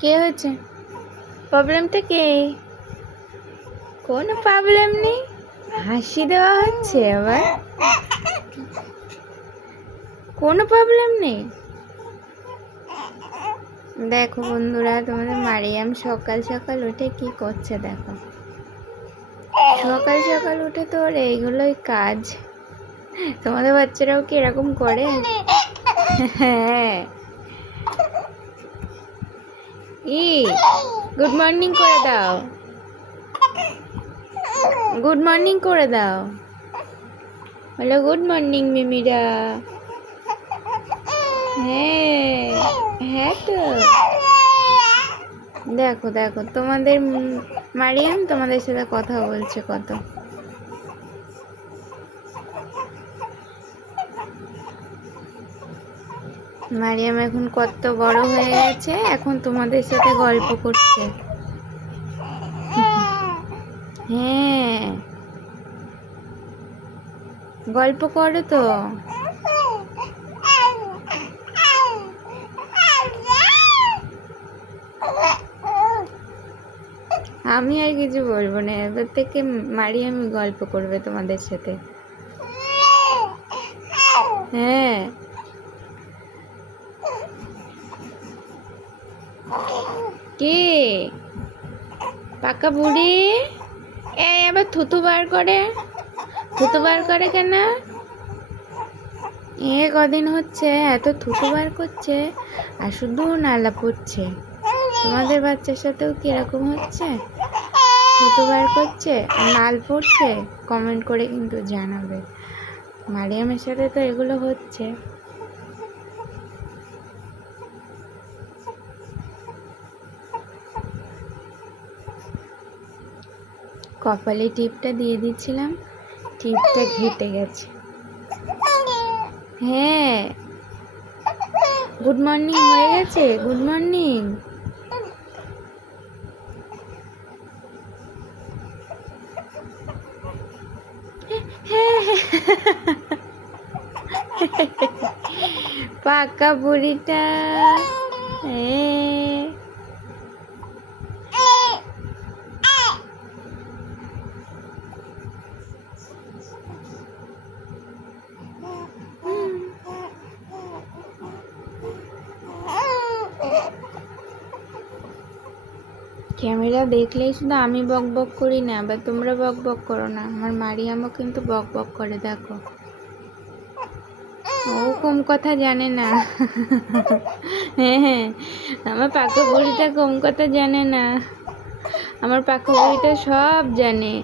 কে হয়েছে? প্রবলেমটা কে? কোনো প্রবলেম নেই, হাসি দেওয়া হচ্ছে আবার। কোনো প্রবলেম নেই। দেখো বন্ধুরা, তোমাদের মারিয়াম সকাল সকাল উঠে কি করছে দেখো। সকাল সকাল উঠে তো ওর এইগুলোই কাজ। তোমাদের বাচ্চারাও কি এরকম করে? হ্যাঁ। গুড মর্নিং করে দাও, গুড মর্নিং করে দাও। বলো গুড মর্নিং মিমিরা। হ্যাঁ হ্যাঁ তো দেখো দেখো, তোমাদের মারিয়াম তোমাদের সাথে কথা বলছে কত। মারিয়াম এখন কত বড় হয়ে গেছে, এখন তোমাদের সাথে গল্প করছে। হ্যাঁ, গল্প করো তো। আমি আর কিছু বলবো না, এবার থেকে মারিয়ামই গল্প করবে তোমাদের সাথে। হ্যাঁ। কে? পাকা বুড়ি? এই আবার থুতু বার করে, থুতু বার করে কেন? কদিন হচ্ছে এত থুতু বার করছে আর শুধু নালা পড়ছে। তোমাদের বাচ্চার সাথেও কিরকম হচ্ছে? থুতু বার করছে আর নাল পড়ছে? কমেন্ট করে কিন্তু জানাবে। মারিয়ামের সাথে তো এগুলো হচ্ছে। কপালে টিপটা দিয়ে দিচ্ছিলাম, টিপটা ঘেটে গেছে। হ্যাঁ, গুড মর্নিং হয়ে গেছে, গুড মর্নিং। পাকা বুড়িটা। ক্যামেরা দেখলেই শুধু আমি বক বক করি না, আবার তোমরা বক বক করো না। আমার মারিয়ামও কিন্তু বক বক করে, দেখো। ও কম কথা জানে না। হ্যাঁ হ্যাঁ, আমার পাকা বুড়িটা কম কথা জানে না, আমার পাকা বুড়িটা সব জানে।